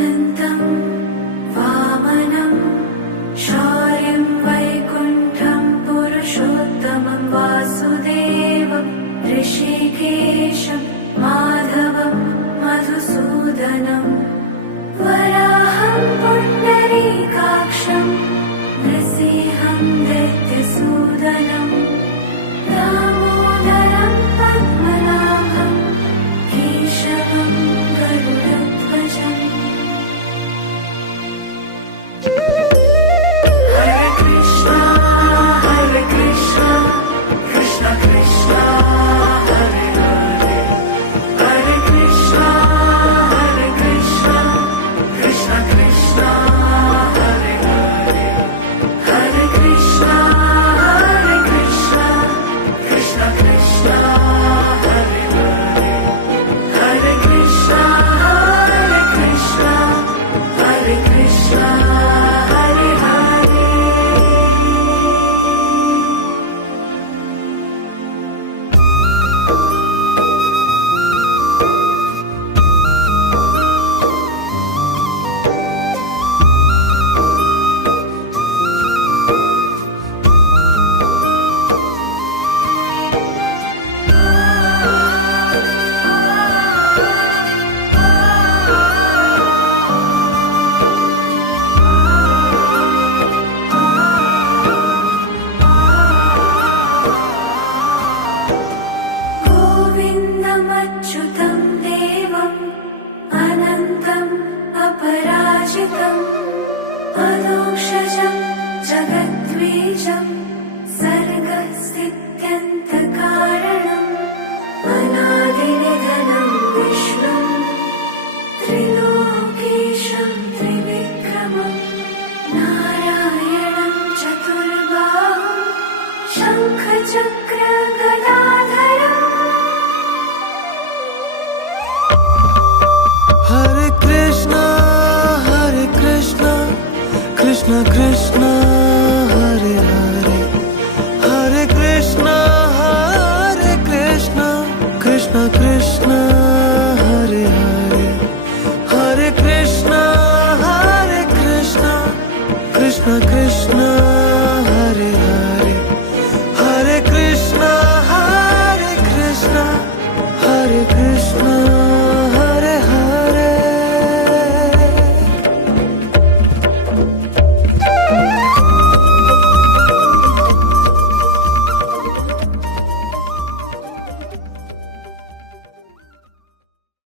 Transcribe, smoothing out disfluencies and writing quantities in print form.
अनन्तं वामनं शौर्यं वैकुण्ठं पुरुषोत्तमं वासुदेवं ऋषिकेशं माधवं मधुसूदनं वराहं पुण्डरीकाक्षं नृसिंहं दैत्यसूदनं दामोदरं पद्मनाभं केशवं गरुडध्वजम् हरे कृष्णा कृष्ण कृष्ण हरे हरे हरे कृष्णा कृष्ण कृष्ण हरे हरे हरे कृष्णा कृष्ण कृष्ण हरे हरे हरे कृष्णा हरे कृष्णा हरे हरे। गोविन्दमच्युतं देवम् अनन्तम् अपराजितम् अदोक्षजं जगद्बीजं सर्गस्थित्यन्तकारणम् अनादिनिधनं विष्णुं त्रिलोकेशं त्रिविक्रमं नारायणं चतुर्बाहुं शङ्खचक्र